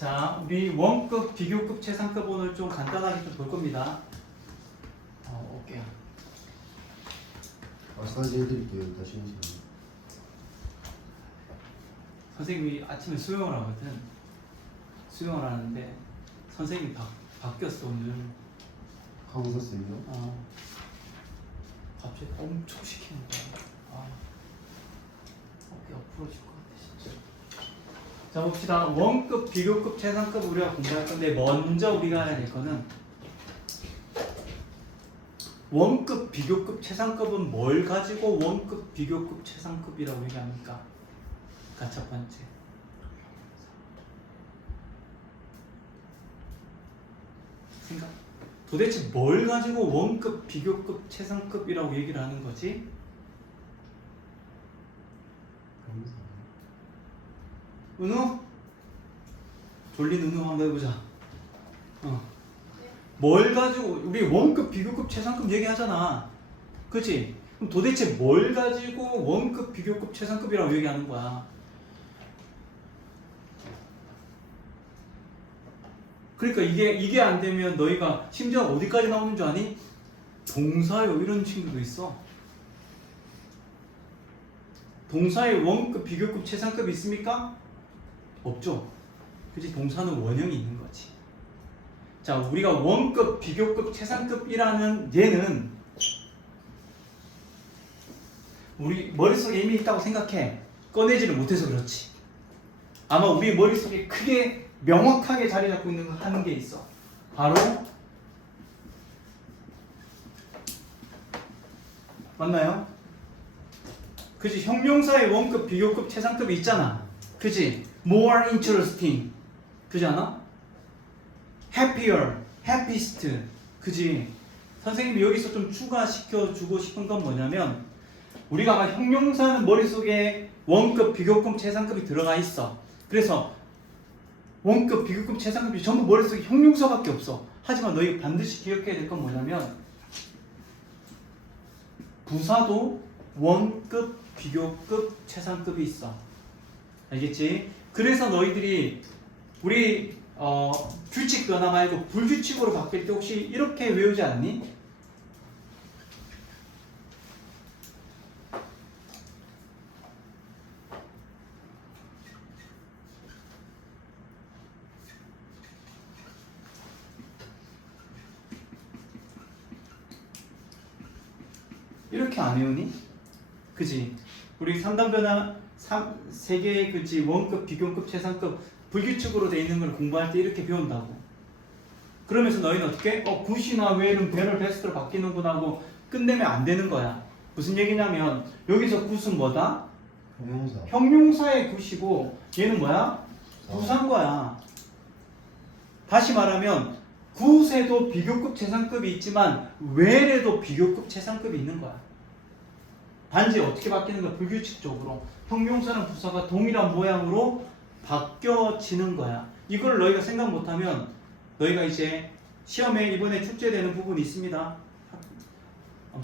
자, 우리 원급, 비교급, 최상급 오늘 좀 간단하게 좀 볼 겁니다. 올게요. 마사지 해드릴게요. 다시 한 시간. 선생님이 아침에 수영을 하거든. 수영을 하는데 선생님이 바뀌었어 오늘. 강사 쌤이요? 갑자기 엄청 시키는 거야. 어깨가 부러질 것 같아 진짜. 자 봅시다. 원급, 비교급, 최상급 우리가 공부할 건데 먼저 우리가 해야 될 거는 원급, 비교급, 최상급은 뭘 가지고 원급, 비교급, 최상급이라고 얘기합니까? 자, 첫 번째. 생각. 도대체 뭘 가지고 원급, 비교급, 최상급이라고 얘기를 하는 거지? 강사. 은우? 졸린 은우 한번 해보자. 뭘 가지고 우리 원급, 비교급, 최상급 얘기하잖아. 그치? 그럼 도대체 뭘 가지고 원급, 비교급, 최상급이라고 얘기하는 거야? 그러니까 이게 안 되면 너희가 심지어 어디까지 나오는 줄 아니? 동사요 이런 친구도 있어. 동사에 원급, 비교급, 최상급이 있습니까? 없죠. 그치? 동사는 원형이 있는 거지. 자, 우리가 원급, 비교급, 최상급이라는 얘는 우리 머릿속에 이미 있다고 생각해. 꺼내지를 못해서 그렇지. 아마 우리 머릿속에 크게 명확하게 자리 잡고 있는 하는 게 있어. 바로 맞나요? 그치? 형용사의 원급, 비교급, 최상급이 있잖아. 그치? More interesting. 그지 않아? Happier, happiest. 그지? 선생님이 여기서 좀 추가시켜주고 싶은 건 뭐냐면 우리가 아마 형용사는 머릿속에 원급, 비교급, 최상급이 들어가 있어. 그래서 원급, 비교급, 최상급이 전부 머릿속에 형용사밖에 없어. 하지만 너희가 반드시 기억해야 될 건 뭐냐면 부사도 원급, 비교급, 최상급이 있어. 알겠지? 그래서 너희들이 우리 규칙 변화 말고 불규칙으로 바뀔 때 혹시 이렇게 외우지 않니? 이렇게 안 외우니? 그지? 우리 3단 변화 3개의 그지 원급, 비교급, 최상급 불규칙으로 돼 있는 걸 공부할 때 이렇게 배운다고. 그러면서 너희는 어떻게? 굿이나 웰은 배럴 베스트로 바뀌는구나 하고 끝내면 안 되는 거야. 무슨 얘기냐면 여기서 굿은 뭐다? 형용사. 형용사의 굿이고 얘는 뭐야? 부사인 거야. 다시 말하면 굿에도 비교급, 최상급이 있지만 웰에도 비교급, 최상급이 있는 거야. 단지 어떻게 바뀌는 거야? 불규칙적으로. 형용사랑 부사가 동일한 모양으로 바뀌어지는 거야. 이걸 너희가 생각 못하면 너희가 이제 시험에 이번에 출제되는 부분이 있습니다.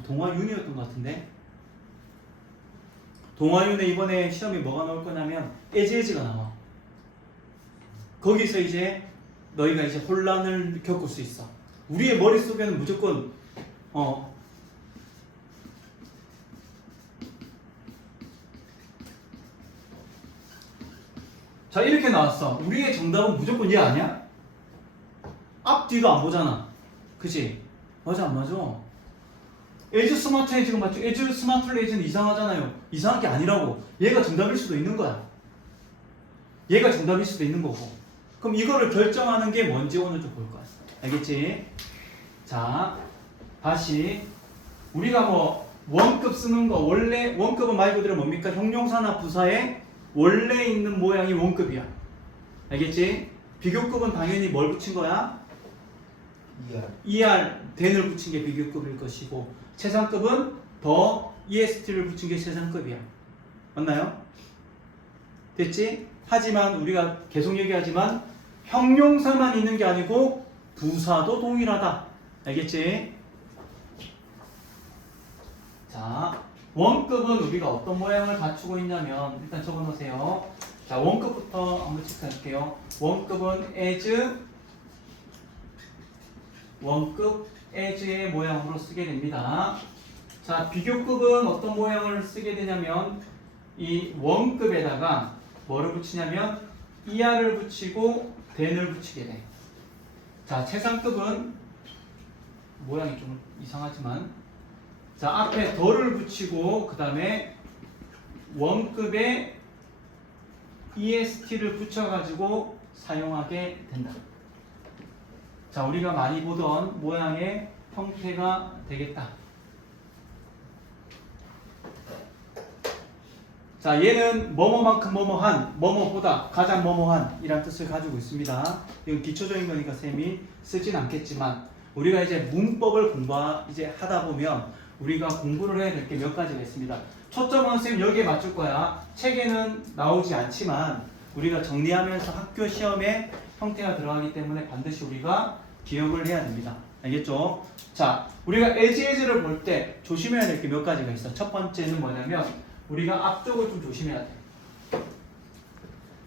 동아윤이었던 것 같은데 동아윤에 이번에 시험에 뭐가 나올 거냐면 as 가 나와. 거기서 이제 너희가 이제 혼란을 겪을 수 있어. 우리의 머릿속에는 무조건 자 이렇게 나왔어. 우리의 정답은 무조건 얘 아니야? 앞뒤도 안 보잖아. 그치? 맞아 안 맞아? as 스마트 에이지가 맞죠? as 스마트 에이지는 이상하잖아요. 이상한 게 아니라고. 얘가 정답일 수도 있는 거야. 얘가 정답일 수도 있는 거고. 그럼 이거를 결정하는 게 뭔지 오늘 좀 볼 거야. 알겠지? 자 다시 우리가 뭐 원급 쓰는 거 원래 원급은 말 그대로 뭡니까? 형용사나 부사에 원래 있는 모양이 원급이야. 알겠지? 비교급은 당연히 뭘 붙인 거야? ER, then을 붙인 게 비교급일 것이고 최상급은 더 EST를 붙인 게 최상급이야. 맞나요? 됐지? 하지만 우리가 계속 얘기하지만 형용사만 있는 게 아니고 부사도 동일하다. 알겠지? 자 원급은 우리가 어떤 모양을 갖추고 있냐면 일단 적어놓으세요. 자, 원급부터 한번 체크할게요. 원급은 as, 원급 as의 모양으로 쓰게 됩니다. 자, 비교급은 어떤 모양을 쓰게 되냐면 이 원급에다가 뭐를 붙이냐면 이하를 붙이고 then을 붙이게 돼. 자, 최상급은 모양이 좀 이상하지만 자, 앞에 더를 붙이고 그 다음에 원급에 est를 붙여가지고 사용하게 된다. 자, 우리가 많이 보던 모양의 형태가 되겠다. 자, 얘는 뭐뭐만큼 뭐뭐한, 뭐뭐보다 가장 뭐뭐한 이란 뜻을 가지고 있습니다. 이건 기초적인 거니까 쌤이 쓰진 않겠지만 우리가 이제 문법을 이제 하다 보면 우리가 공부를 해야 될 게 몇 가지가 있습니다. 초점은 쌤 여기에 맞출 거야. 책에는 나오지 않지만 우리가 정리하면서 학교 시험에 형태가 들어가기 때문에 반드시 우리가 기억을 해야 됩니다. 알겠죠? 자, 우리가 as를 볼 때 조심해야 될 게 몇 가지가 있어. 첫 번째는 뭐냐면 우리가 앞쪽을 좀 조심해야 돼.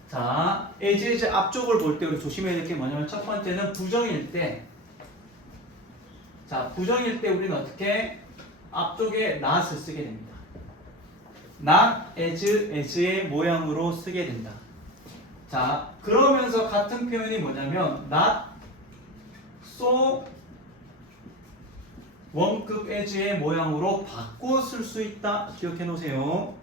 자, as 앞쪽을 볼 때 우리 조심해야 될 게 뭐냐면 첫 번째는 부정일 때. 자, 부정일 때 우리는 어떻게 앞쪽에 not을 쓰게 됩니다. not as의 모양으로 쓰게 된다. 자, 그러면서 같은 표현이 뭐냐면 not so 원급 as의 모양으로 바꿔 쓸 수 있다. 기억해 놓으세요.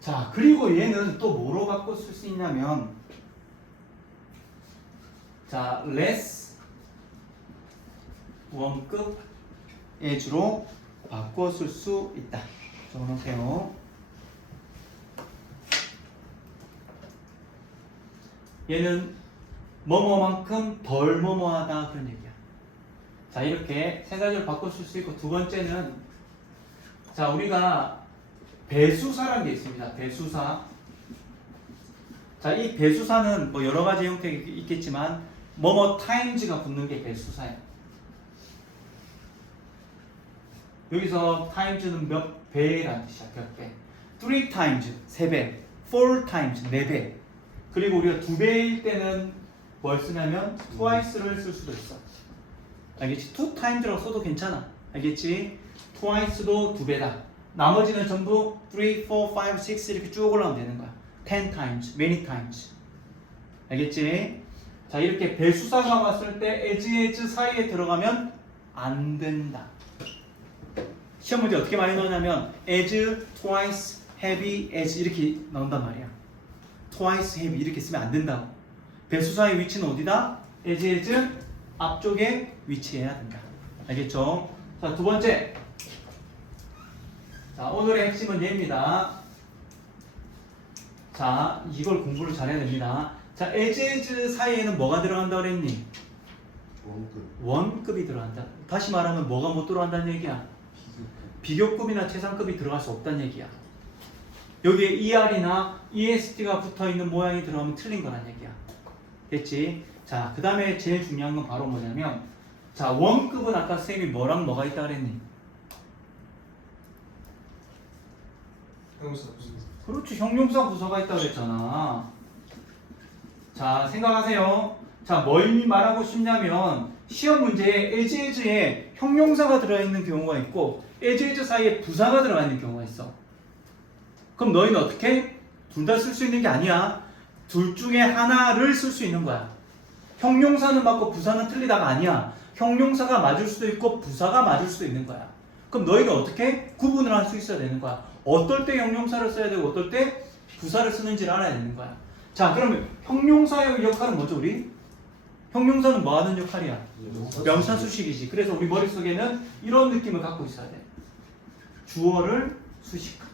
자, 그리고 얘는 또 뭐로 바꿔 쓸 수 있냐면 자, less 원급 as로 바꿔 쓸 수 있다. 적어놓으세요. 얘는 뭐뭐만큼 덜 뭐뭐하다 그런 얘기야. 자, 이렇게 세 가지로 바꿔 쓸 수 있고 두 번째는 자, 우리가 배수사라는 게 있습니다. 배수사. 자, 이 배수사는 뭐 여러 가지 형태가 있겠지만 뭐뭐 times가 붙는 게 배수사예요. 여기서 times는 몇 배라는 뜻이야. 몇 배. 3 times, 3배. 4 times, 4배. 그리고 우리가 2배일 때는 뭘 쓰냐면 twice를 쓸 수도 있어. 알겠지? 2 times라고 써도 괜찮아. 알겠지? twice도 2배다. 나머지는 전부 3, 4, 5, 6 이렇게 쭉 올라가면 되는 거야. 10 times, many times. 알겠지? 자, 이렇게 배수사가 왔을 때 as 사이에 들어가면 안 된다. 시험 문제 어떻게 많이 나오냐면 as, twice, heavy, as 이렇게 나온단 말이야. twice, heavy 이렇게 쓰면 안 된다고. 배수사의 위치는 어디다? as 앞쪽에 위치해야 된다. 알겠죠? 자, 두 번째. 자, 오늘의 핵심은 얘입니다. 자, 이걸 공부를 잘해야 됩니다. 자, as 사이에는 뭐가 들어간다고 그랬니? 원급이 들어간다. 다시 말하면 뭐가 못 들어간다는 얘기야? 비교급이나 최상급이 들어갈 수 없다는 얘기야. 여기에 ER이나 EST가 붙어있는 모양이 들어가면 틀린 거란 얘기야. 됐지? 자, 그 다음에 제일 중요한 건 바로 뭐냐면 자, 원급은 아까 쌤이 뭐랑 뭐가 있다 그랬니? 형용사 그렇지, 형용사 부서가 있다 그랬잖아. 자, 생각하세요. 자, 뭘 말하고 싶냐면 시험 문제에 as에 형용사가 들어있는 경우가 있고 as 사이에 부사가 들어가 있는 경우가 있어. 그럼 너희는 어떻게? 둘 다 쓸 수 있는 게 아니야. 둘 중에 하나를 쓸 수 있는 거야. 형용사는 맞고 부사는 틀리다가 아니야. 형용사가 맞을 수도 있고 부사가 맞을 수도 있는 거야. 그럼 너희는 어떻게? 구분을 할 수 있어야 되는 거야. 어떨 때 형용사를 써야 되고 어떨 때 부사를 쓰는지를 알아야 되는 거야. 자, 그러면 형용사의 역할은 뭐죠, 우리? 형용사는 뭐 하는 역할이야? 명사 수식이지. 그래서 우리 머릿속에는 이런 느낌을 갖고 있어야 돼. 주어를 수식하다.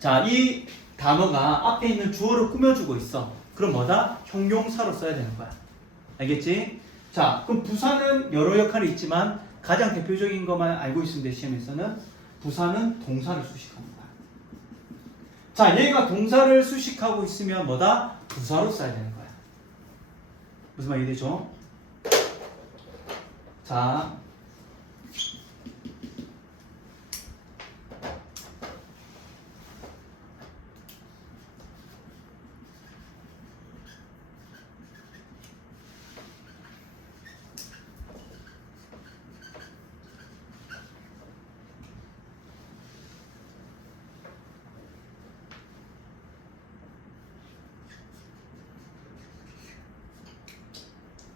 자, 이 단어가 앞에 있는 주어를 꾸며주고 있어. 그럼 뭐다? 형용사로 써야 되는 거야. 알겠지? 자, 그럼 부사는 여러 역할이 있지만 가장 대표적인 것만 알고 있으면 돼, 시험에서는. 부사는 동사를 수식합니다. 자, 얘가 동사를 수식하고 있으면 뭐다? 부사로 써야 되는 거야. 무슨 말이 되죠? 자,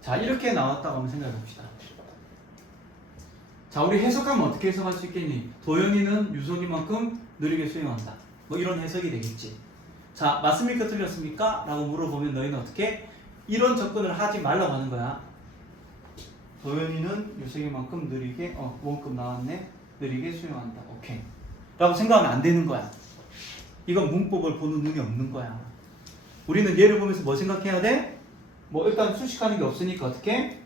자, 이렇게 나왔다고 한번 생각해 봅시다. 자, 우리 해석하면 어떻게 해석할 수 있겠니? 도연이는 유석이만큼 느리게 수행한다. 뭐 이런 해석이 되겠지. 자, 맞습니까? 틀렸습니까? 라고 물어보면 너희는 어떻게? 이런 접근을 하지 말라고 하는 거야. 도연이는 유석이만큼 느리게, 원급 나왔네. 느리게 수행한다. 오케이. 라고 생각하면 안 되는 거야. 이건 문법을 보는 눈이 없는 거야. 우리는 얘를 보면서 뭐 생각해야 돼? 뭐 일단 수식하는 게 없으니까 어떻게?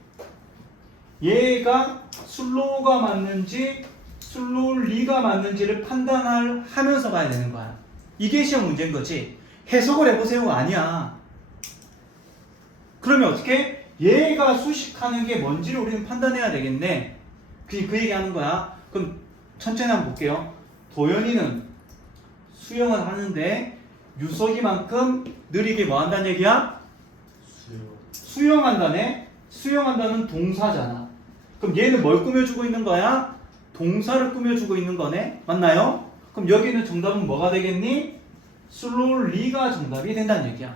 얘가 슬로우가 맞는지 슬로우리가 맞는지를 판단을 하면서 봐야 되는 거야. 이게 시험 문제인 거지. 해석을 해보세요가 아니야. 그러면 어떻게? 얘가 수식하는 게 뭔지를 우리는 판단해야 되겠네. 그 얘기 하는 거야. 그럼 천천히 한번 볼게요. 도연이는 수영을 하는데 유석이만큼 느리게 뭐 한다는 얘기야? 수영한다네? 수영한다는 동사잖아. 그럼 얘는 뭘 꾸며주고 있는 거야? 동사를 꾸며주고 있는 거네? 맞나요? 그럼 여기는 정답은 뭐가 되겠니? 슬로우리가 정답이 된다는 얘기야.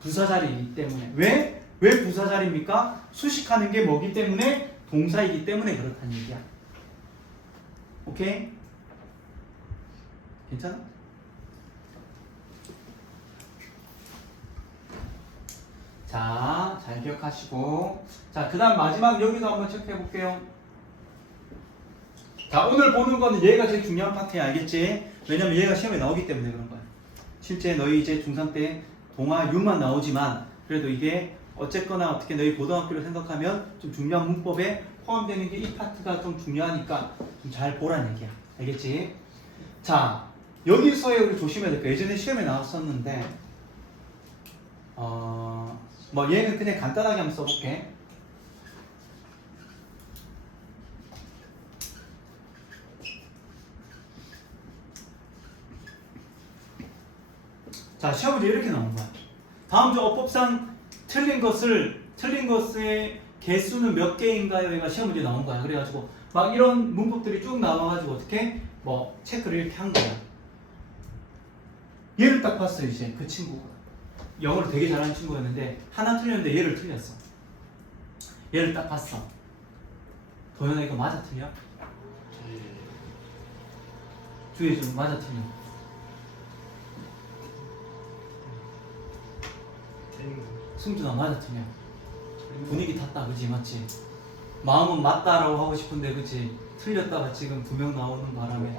부사자리이기 때문에. 왜? 왜 부사자리입니까? 수식하는 게 뭐기 때문에? 동사이기 때문에 그렇다는 얘기야. 오케이? 괜찮아? 자, 잘 기억하시고. 자, 그 다음 마지막 여기도 한번 체크해 볼게요. 자, 오늘 보는 거는 얘가 제일 중요한 파트야. 알겠지? 왜냐면 얘가 시험에 나오기 때문에 그런 거야. 실제 너희 이제 중3 때 동아 U만 나오지만 그래도 이게 어쨌거나 어떻게 너희 고등학교를 생각하면 좀 중요한 문법에 포함되는 게 이 파트가 좀 중요하니까 좀 잘 보라는 얘기야. 알겠지? 자, 여기서의 우리 조심해야 될 거. 예전에 시험에 나왔었는데 뭐 얘는 그냥 간단하게 한번 써볼게. 자, 시험 문제 이렇게 나온 거야. 다음 주 어법상 틀린 것의 개수는 몇 개인가요? 얘가 시험 문제 나온 거야. 그래가지고 막 이런 문법들이 쭉 나와가지고 어떻게 뭐 체크를 이렇게 한 거야. 얘를 딱 봤어. 이제 그 친구가 영어를 되게 잘하는 친구였는데 하나 틀렸는데 얘를 틀렸어. 얘를 딱 봤어. 도현아 이거 맞아 틀려? 주의해 좀 맞아 틀려. 승준아 맞아 틀려. 분위기 탔다 그지 맞지? 마음은 맞다라고 하고 싶은데 그치? 틀렸다가 지금 2명 나오는 바람에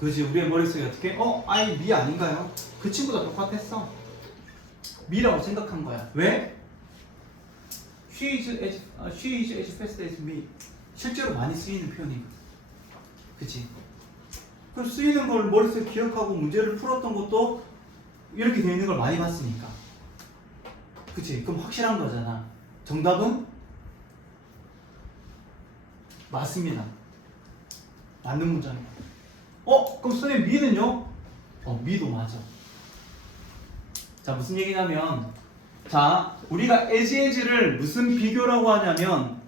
그지? 우리의 머릿속에 어떻게? 아이 미 아닌가요? 그 친구도 똑같았어. 미라고 생각한 거야. 왜? She is as fast as me. 실제로 많이 쓰이는 표현이거든. 그치? 그 쓰이는 걸 머릿속에 기억하고 문제를 풀었던 것도 이렇게 되어 있는 걸 많이 봤으니까. 그치? 그럼 확실한 거잖아. 정답은? 맞습니다. 맞는 문장이야. 그럼 선생님 미는요? 미도 맞아. 자, 무슨 얘기냐면 자, 우리가 as를 무슨 비교라고 하냐면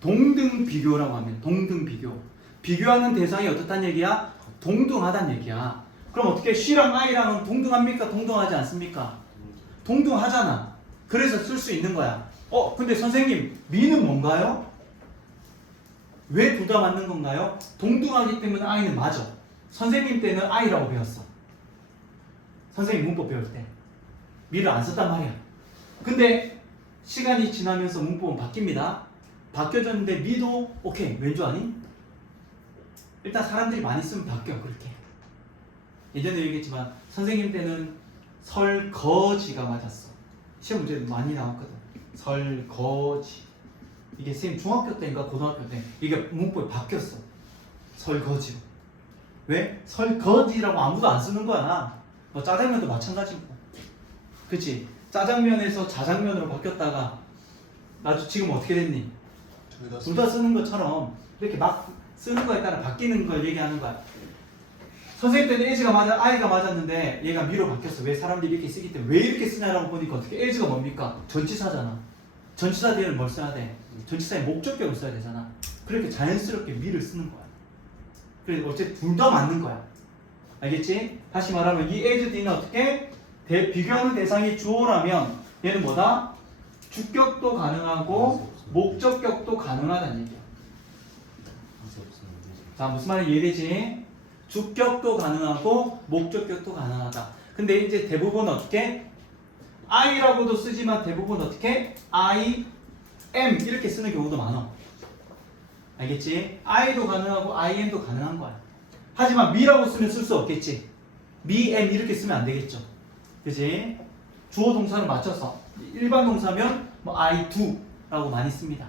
동등 비교라고 하면 동등 비교. 비교하는 대상이 어떻다는 얘기야? 동등하다는 얘기야. 그럼 어떻게 she랑 I랑은 동등합니까? 동등하지 않습니까? 동등하잖아. 그래서 쓸 수 있는 거야. 근데 선생님 미는 뭔가요? 왜 둘 다 맞는 건가요? 동등하기 때문에 I는 맞아. 선생님 때는 I라고 배웠어. 선생님 문법 배울 때 미를 안 썼단 말이야. 근데 시간이 지나면서 문법은 바뀝니다. 바뀌어졌는데 미도 오케이. 왠 줄 아니? 일단 사람들이 많이 쓰면 바뀌어. 그렇게 예전에 얘기했지만 선생님 때는 설거지가 맞았어. 시험 문제 많이 나왔거든. 설거지. 이게 선생님 중학교 때인가 고등학교 때 이게 문법이 바뀌었어. 설거지로. 왜? 설거지라고 아무도 안 쓰는 거야. 뭐 짜장면도 마찬가지고. 그치? 짜장면에서 자장면으로 바뀌었다가 나도 지금 어떻게 됐니? 둘 다 쓰는 것처럼 이렇게 막 쓰는 거에 따라 바뀌는 걸 얘기하는 거야. 선생님 때는 as가 맞아, I가 맞았는데 얘가 미로 바뀌었어. 왜? 사람들이 이렇게 쓰기 때문에. 왜 이렇게 쓰냐라고 보니까 어떻게 as가 뭡니까? 전치사잖아. 전치사 뒤에는 뭘 써야 돼? 전치사의 목적격을 써야 되잖아. 그렇게 자연스럽게 미를 쓰는 거야. 그래서 어쨌든 둘 다 맞는 거야. 알겠지? 다시 말하면 이 as, d는 어떻게? 비교하는 대상이 주어라면 얘는 뭐다? 주격도 가능하고 목적격도 가능하다는 얘기야. 자, 무슨 말인지 이해되지? 주격도 가능하고 목적격도 가능하다. 근데 이제 대부분 어떻게? I라고도 쓰지만 대부분 어떻게? I am 이렇게 쓰는 경우도 많아. 알겠지? I도 가능하고 I am도 가능한 거야. 하지만 me라고 쓰면 쓸 수 없겠지. me am 이렇게 쓰면 안 되겠죠. 그지? 주어 동사를 맞춰서 일반 동사면 뭐 I do 라고 많이 씁니다.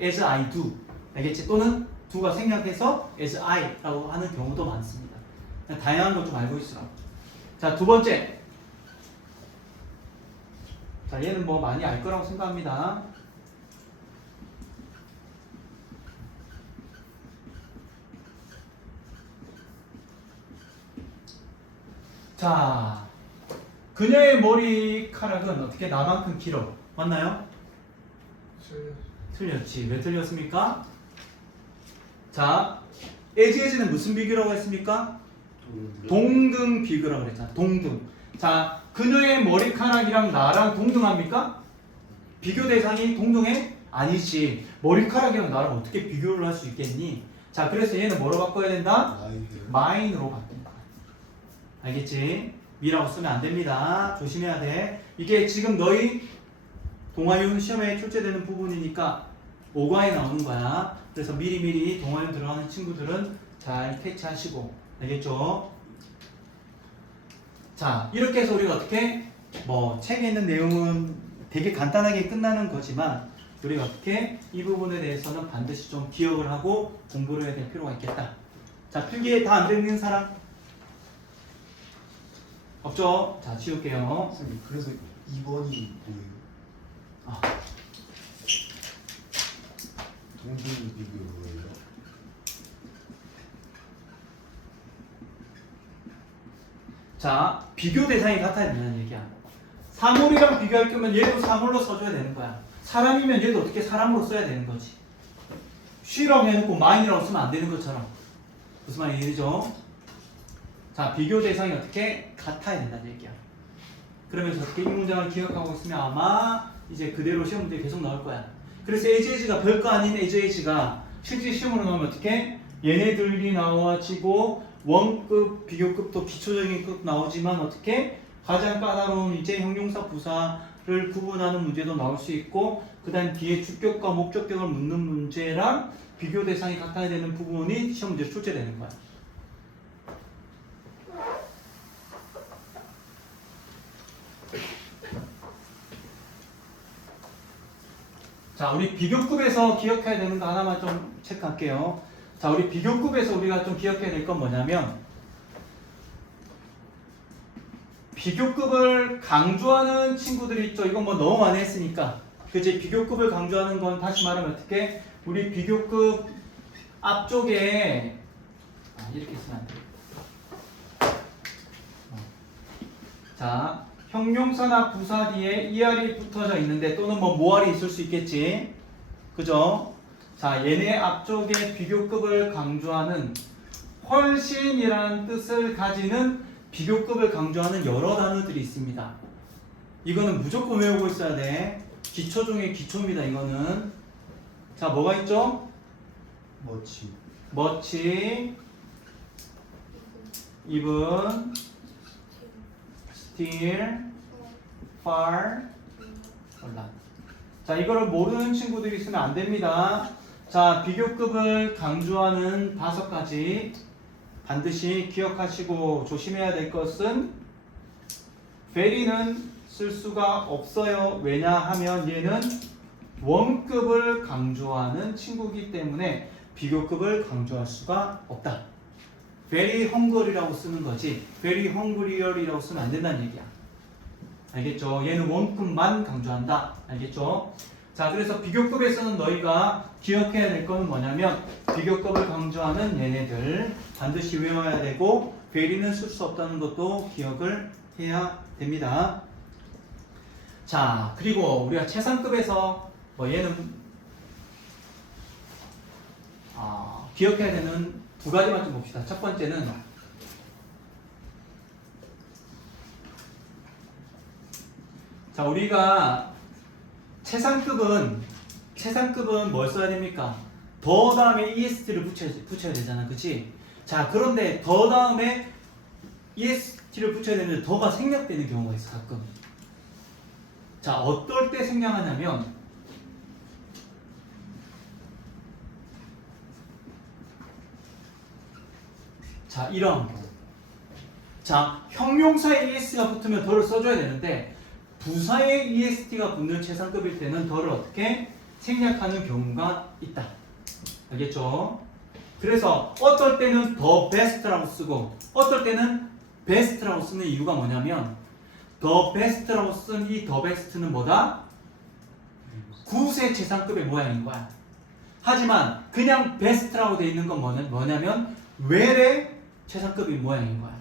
as I do. 알겠지? 또는 do가 생략해서 as I 라고 하는 경우도 많습니다. 다양한 것 좀 알고 있으라고. 자, 두 번째. 자, 얘는 뭐 많이 알 거라고 생각합니다. 자, 그녀의 머리카락은 어떻게 나만큼 길어? 맞나요? 틀렸지. 왜 틀렸습니까? 자, as는 무슨 비교라고 했습니까? 동등 비교라고 그랬잖아. 동등. 자, 그녀의 머리카락이랑 나랑 동등합니까? 비교 대상이 동등해? 아니지. 머리카락이랑 나랑 어떻게 비교를 할 수 있겠니? 자, 그래서 얘는 뭐로 바꿔야 된다? mine으로 바뀐다. 알겠지? 미라고 쓰면 안 됩니다. 조심해야 돼. 이게 지금 너희 동아윤 시험에 출제되는 부분이니까 오과에 나오는 거야. 그래서 미리미리 동아윤 들어가는 친구들은 잘 캐치하시고, 알겠죠? 자, 이렇게 해서 우리가 어떻게 뭐 책에 있는 내용은 되게 간단하게 끝나는 거지만 우리가 어떻게 이 부분에 대해서는 반드시 좀 기억을 하고 공부를 해야 될 필요가 있겠다. 자, 필기에 다 안 되는 사람 없죠? 자, 지울게요. 선생님, 그래서 2번이 뭐예요? 아, 동등 비교예요? 자, 비교 대상이 같아야 된다는 얘기야. 사물이랑 비교할 거면 얘도 사물로 써줘야 되는 거야. 사람이면 얘도 어떻게 사람으로 써야 되는 거지. she라고 해놓고 mine이라고 쓰면 안 되는 것처럼. 무슨 말인지 이해되죠? 자, 비교 대상이 어떻게 같아야 된다는 얘기야. 그러면서 어떻게 이 문장을 기억하고 있으면 아마 이제 그대로 시험 문제 계속 나올 거야. 그래서 as 별거 아닌 as가 실제 시험으로 나오면 어떻게? 얘네들이 나와지고 원급, 비교급도 기초적인 급 나오지만 어떻게? 가장 까다로운 이제 형용사 부사를 구분하는 문제도 나올 수 있고 그 다음 뒤에 주격과 목적격을 묻는 문제랑 비교 대상이 같아야 되는 부분이 시험 문제로 출제되는 거야. 자, 우리 비교급에서 기억해야 되는 거 하나만 좀 체크할게요. 자, 우리 비교급에서 우리가 좀 기억해야 될 건 뭐냐면 비교급을 강조하는 친구들이 있죠. 이건 뭐 너무 많이 했으니까. 그치? 비교급을 강조하는 건 다시 말하면 어떻게? 우리 비교급 앞쪽에 이렇게 쓰면 안 돼. 자, 형용사나 부사 뒤에 ER이 붙어져 있는데 또는 뭐 모알이 있을 수 있겠지. 그죠? 자, 얘네 앞쪽에 비교급을 강조하는 훨씬이라는 뜻을 가지는 비교급을 강조하는 여러 단어들이 있습니다. 이거는 무조건 외우고 있어야 돼. 기초 중에 기초입니다. 이거는. 자, 뭐가 있죠? 멋지. much, even, still, far, 올라. 자, 이거를 모르는 친구들이 있으면 안 됩니다. 자, 비교급을 강조하는 5가지 반드시 기억하시고 조심해야 될 것은 very는 쓸 수가 없어요. 왜냐하면 얘는 원급을 강조하는 친구이기 때문에 비교급을 강조할 수가 없다. very hungry라고 쓰는 거지 very hungrier이라고 쓰면 안 된다는 얘기야. 알겠죠? 얘는 원급만 강조한다. 알겠죠? 자, 그래서 비교급에서는 너희가 기억해야 될 거는 뭐냐면 비교급을 강조하는 얘네들 반드시 외워야 되고 very는 쓸 수 없다는 것도 기억을 해야 됩니다. 자, 그리고 우리가 최상급에서 뭐 얘는 기억해야 되는 2가지만 좀 봅시다. 첫 번째는 자, 우리가 최상급은 뭘 써야 됩니까? 더 다음에 EST를 붙여야 되잖아, 그치? 자, 그런데 더 다음에 EST를 붙여야 되는데 더가 생략되는 경우가 있어, 가끔. 자, 어떨 때 생략하냐면 자, 이런 경우. 자, 형용사에 ES가 붙으면 더를 써줘야 되는데 부사에 EST가 붙는 최상급일 때는 더를 어떻게 생략하는 경우가 있다. 알겠죠? 그래서 어떨 때는 더 베스트라고 쓰고 어떨 때는 베스트라고 쓰는 이유가 뭐냐면 더 베스트라고 쓴 이 더 베스트는 뭐다? 구세 최상급의 모양인 거야. 하지만 그냥 베스트라고 되어 있는 건 뭐냐면 웰의 최상급의 모양인 거야.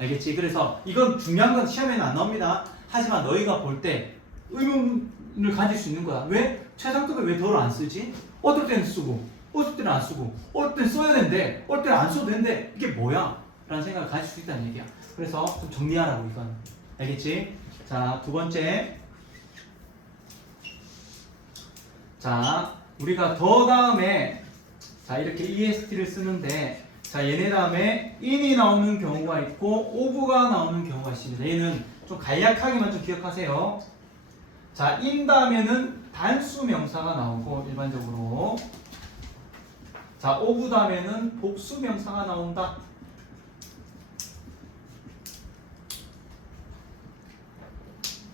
알겠지? 그래서 이건 중요한 건 시험에는 안 나옵니다. 하지만 너희가 볼 때 의문을 가질 수 있는 거야. 왜? 최상급에 왜 더를 안 쓰지? 어떨 때는 쓰고 어떨 때는 안 쓰고 어떨 때는 써야 되는데 어떨 때는 안 써도 되는데 이게 뭐야? 라는 생각을 가질 수 있다는 얘기야. 그래서 좀 정리하라고 이건. 알겠지? 자, 두 번째. 자, 우리가 더 다음에 자 이렇게 EST를 쓰는데 자 얘네 다음에 in이 나오는 경우가 있고 of가 나오는 경우가 있습니다. 얘는 좀 간략하게만 좀 기억하세요. 자, in 다음에는 단수 명사가 나오고 일반적으로 자 of 다음에는 복수 명사가 나온다.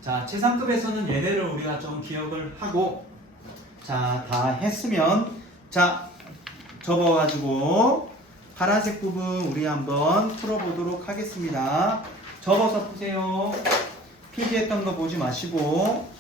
자, 최상급에서는 얘네를 우리가 좀 기억을 하고 자, 다 했으면 자, 접어가지고 파란색 부분 우리 한번 풀어보도록 하겠습니다. 접어서 푸세요. 필기했던 거 보지 마시고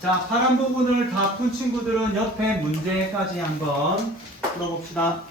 자, 파란 부분을 다 푼 친구들은 옆에 문제까지 한번 풀어봅시다.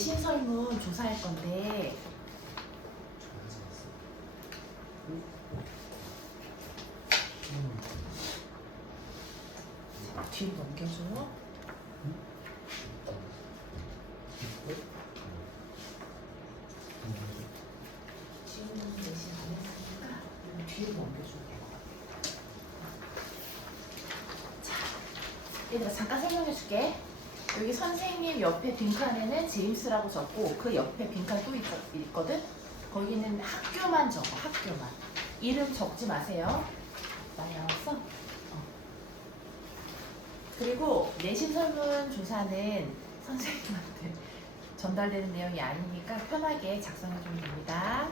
내신 설문 조사할 건데 뒤로 넘겨줘. 지금 내신 안 했으니까 뒤로 넘겨줘. 자, 얘들아 잠깐 설명해 줄게. 여기 선생님 옆에 빈칸에는 제임스라고 적고 그 옆에 빈칸 또 있거든? 거기는 학교만 적어, 학교만. 이름 적지 마세요. 많이 나왔어? 그리고 내신 설문 조사는 선생님한테 전달되는 내용이 아니니까 편하게 작성해 주면 됩니다.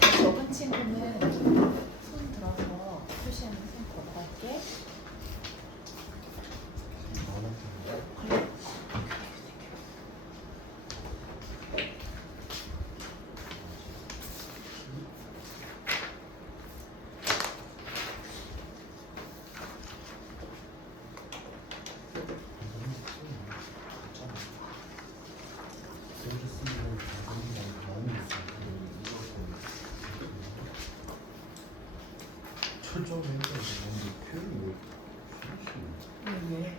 적은 친구는 손 들어서 표시하는 선 걷어갈게. 그래. 철저하게 했는데 표현이 왜?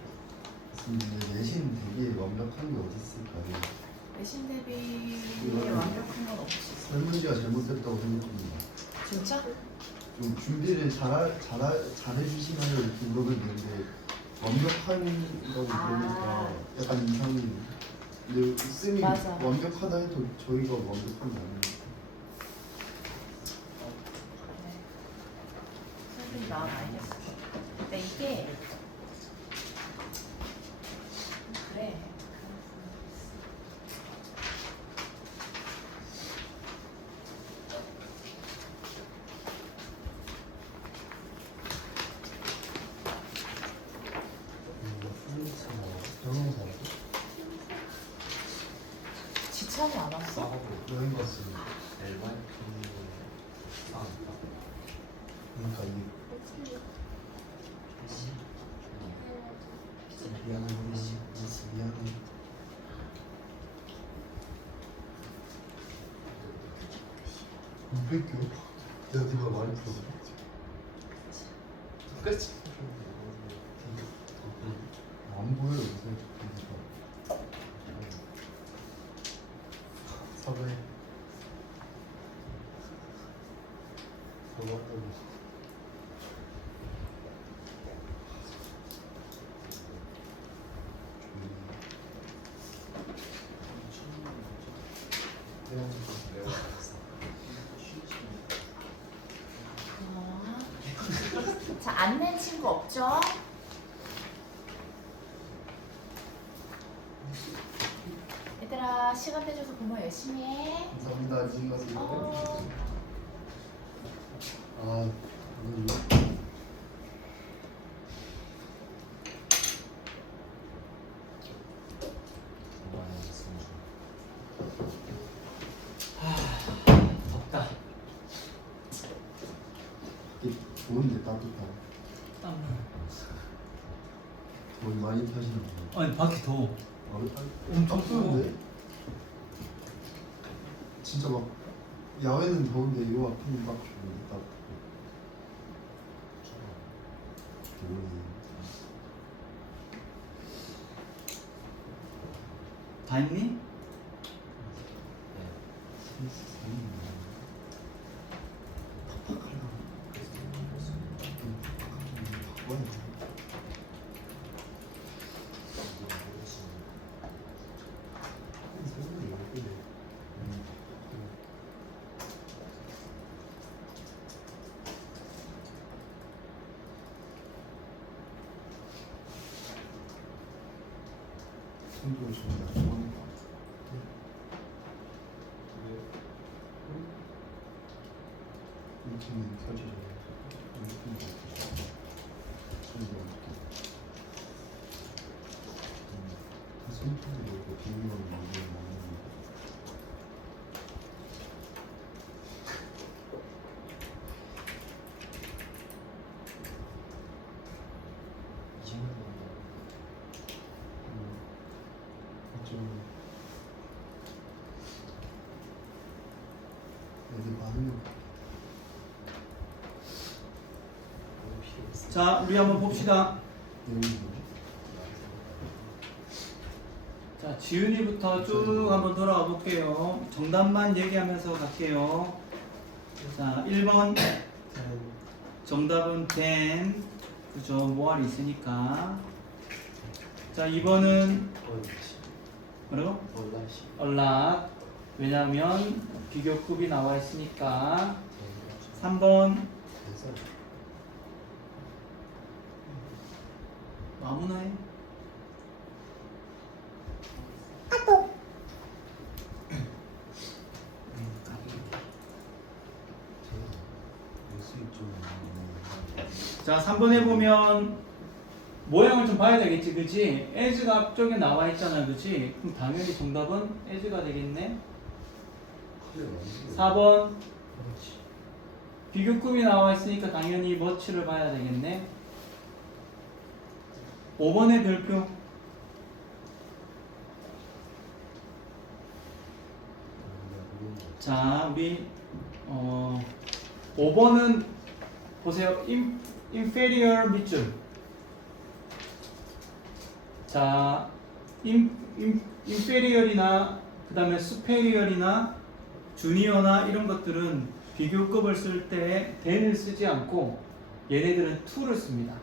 근데 내신 되게 완벽한 게 어디 있을까요? 내신 대비에 완벽한 건 없지. 설문지가 잘못됐다고 생각합니다. 진짜? 좀 준비를 잘해주시면 이렇게 물어보면 되는데 완벽한 거고 그러니까 약간 이상이. 근데 쌤이 맞아. 완벽하다 해도 저희가 완벽한 게 아니에요. 그래. 선생님 마음 알겠어. 근데 이게 그래. 지찬이 안 왔어? 여행 갔어요. 그러니까 이게 미안해. 200개? 내가 네가 많이 풀었어. 똑같이 안 보여 요새. 사과해. 고맙다고. 자, 안 낸 친구 없죠? 얘들아, 시간 내줘서 공부 열심히 해. 감사합니다. 안녕히 가세요. 어. 아, 오늘 덥다. 밖에 좋은데 따뜻하고 땀나. 머리 많이 타시는 거. 아니 밖이 더워. 엄청 추운데? 진짜 막 야외는 더운데 요 앞에는 딱 좋은데 따뜻하고. 겨울이. 다 했니? 성적을 좀 낮추는 것 같아. 이렇게는 켜지잖아. 이렇게는 켜지잖아. 성적 손톱도 이렇게 비밀로 만들어 먹는 거. 좀 애들 많으면 자, 우리 한번 봅시다. 내용이 뭐지? 자, 지은이부터 쭉 한번 돌아와 볼게요. 정답만 얘기하면서 갈게요. 자, 1번 정답은 then. 그죠? 뭐할이 있으니까. 자, 2번은 뭐라고? 얼락. 왜냐하면 비교급이 나와 있으니까. 3번 아무나 해. 자, 3번에 보면 모양을 좀 봐야 되겠지, 그치? as가 앞쪽에 나와 있잖아, 그치? 그럼 당연히 정답은 as가 되겠네. 4번 비교급이 나와 있으니까 당연히 much를 봐야 되겠네. 5번의 별표. 자, 우리 5번은 보세요. inferior 밑줄. 자, inferior이나 그 다음에 superior이나 junior나 이런 것들은 비교급을 쓸 때 then을 쓰지 않고 얘네들은 to를 씁니다.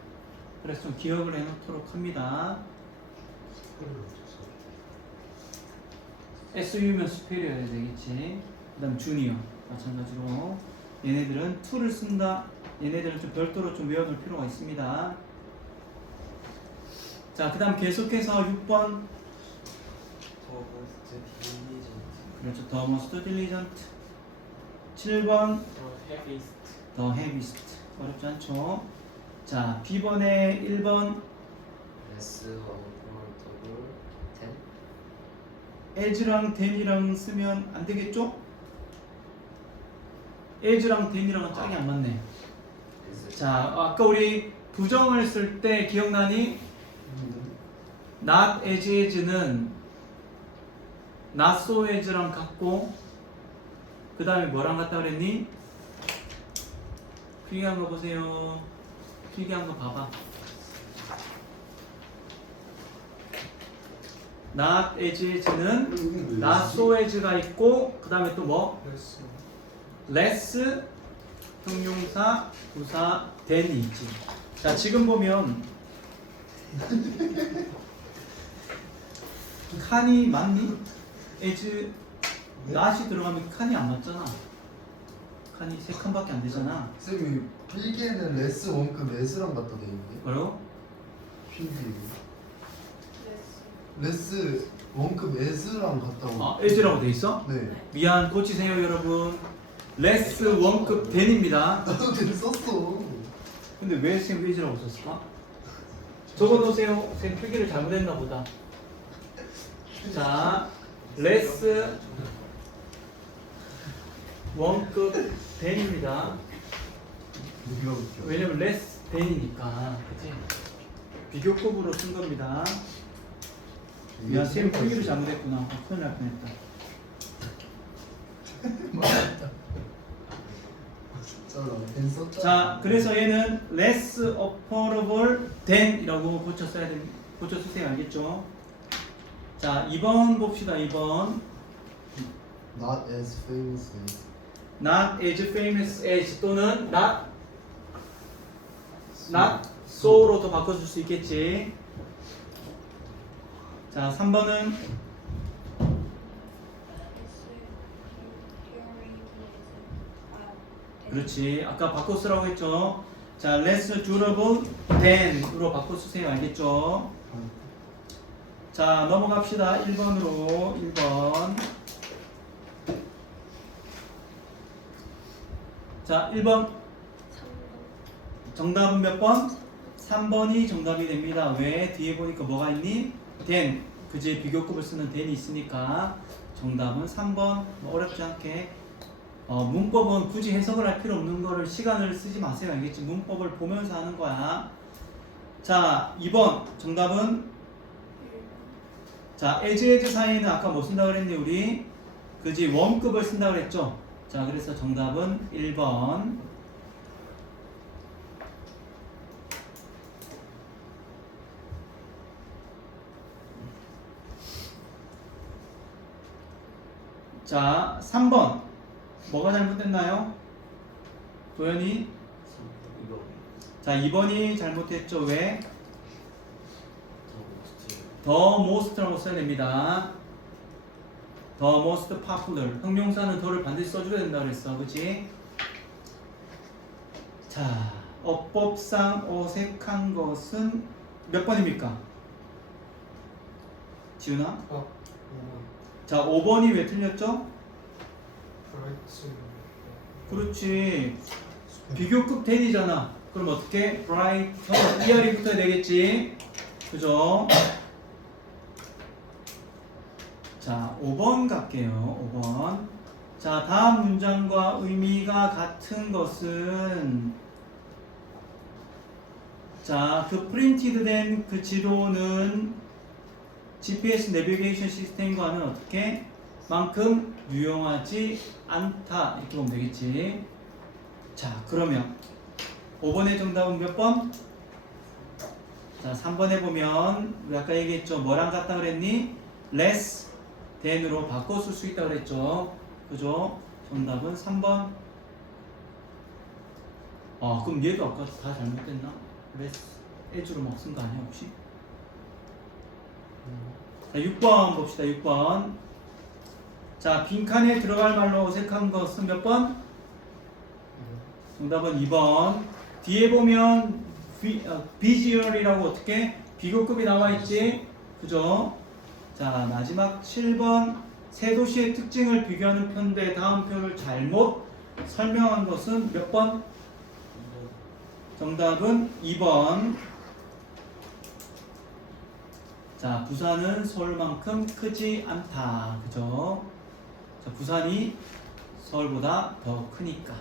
그래서 좀 기억을 해놓도록 합니다. SU면 superior 해야 되겠지. 그 다음 junior 마찬가지로 얘네들은 to를 쓴다. 얘네들은 좀 별도로 좀 외워둘 필요가 있습니다. 자, 그 다음 계속해서 6번. 그렇죠. The most diligent. 7번. The heaviest. 어렵지 않죠? 자, B번에 1번. as랑 then이랑 쓰면 안 되겠죠? as랑 then이랑은 짝이 안 맞네. 자, 아까 우리 부정을 쓸 때 기억나니? not as is는 not so as랑 같고 그 다음에 뭐랑 같다 그랬니? 필기한 거 보세요. 필기한 거 봐봐. not as is는 not so as가 있고 그 다음에 또 뭐? less 형용사, 부사, then이 있지. 자, 지금 보면 칸이 맞니? as not이 들어가면 칸이 안 맞잖아. 칸이 3칸밖에 안 되잖아. 쌤이 필기에는 레스 원급 레스랑 갖다 돼 있는데. 뭐라고? 필기 레스 원급 에스랑 같다고. 아, as라고 돼 있어? 네. 미안, 고치세요 여러분. less 원급 then입니다. 나도 쟤 썼어. 근데 왜 쌤 as라고 썼을까? 적어놓으세요. 쌤 필기를 잘못했나 보다. 자, less 원급 then입니다. 누가 웃겨? 왜냐면 less then이니까, 그치? 비교급으로 쓴 겁니다. 미안, 쌤 필기를 잘못했구나. 아, 큰일 날 뻔했다. 자, 그래서 얘는 less operable than이라고 고쳐 쓰세요. 알겠죠? 자, 2번 봅시다. 2번. Not as famous as. Not as famous as 또는 not so로도 바꿔줄 수 있겠지. 자, 3번은 그렇지. 아까 바꿔 쓰라고 했죠. 자, less durable than으로 바꿔 쓰세요. 알겠죠? 자, 넘어갑시다. 1번으로. 1번. 자, 1번. 정답은 몇 번? 3번이 정답이 됩니다. 왜? 뒤에 보니까 뭐가 있니? than. 그지? 비교급을 쓰는 than이 있으니까 정답은 3번. 뭐 어렵지 않게. 문법은 굳이 해석을 할 필요 없는 거를 시간을 쓰지 마세요. 알겠지? 문법을 보면서 하는 거야. 자, 2번 정답은 자, as 사이에는 아까 뭐 쓴다 그랬니 우리? 그지? 웜급을 쓴다 그랬죠? 자, 그래서 정답은 1번. 자, 3번 뭐가 잘못됐나요? 도현이? 자, 2번이 잘못했죠. 왜? The most라고 써야 됩니다. The most popular. 형용사는 더를 반드시 써줘야 된다 그랬어. 그치? 자, 어법상 어색한 것은 몇 번입니까? 지훈아? 자, 5번이 왜 틀렸죠? 그렇지. 비교급 than이잖아. 그럼 어떻게? brighter. 이하리 붙어야 되겠지. 그죠? 자, 5번 갈게요. 5번. 자, 다음 문장과 의미가 같은 것은 자, 그 프린티드 된 그 지도는 GPS 내비게이션 시스템과는 어떻게? 만큼 유용하지 않다. 이렇게 보면 되겠지. 자, 그러면 5번의 정답은 몇 번? 자, 3번에 보면 우리 아까 얘기했죠. 뭐랑 같다 그랬니? less than으로 바꿔 쓸 수 있다 그랬죠. 그죠? 정답은 3번. 그럼 얘도 아까 다 잘못됐나? less as로 막 쓴 거 아니야 혹시? 자, 6번 봅시다. 6번. 자, 빈칸에 들어갈 말로 어색한 것은 몇 번? 정답은 2번. 뒤에 보면 visual이라고 어떻게? 비교급이 나와 있지? 그죠? 자, 마지막 7번. 세 도시의 특징을 비교하는 표인데 다음 표를 잘못 설명한 것은 몇 번? 정답은 2번. 자, 부산은 서울만큼 크지 않다. 그죠? 자, 부산이 서울보다 더 크니까.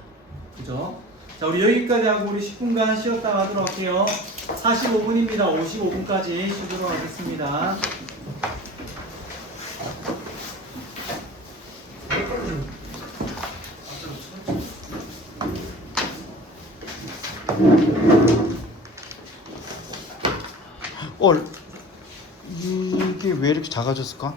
그죠? 자, 우리 여기까지 하고 우리 10분간 쉬었다 가도록 할게요. 45분입니다. 55분까지 쉬도록 하겠습니다. 이게 왜 이렇게 작아졌을까?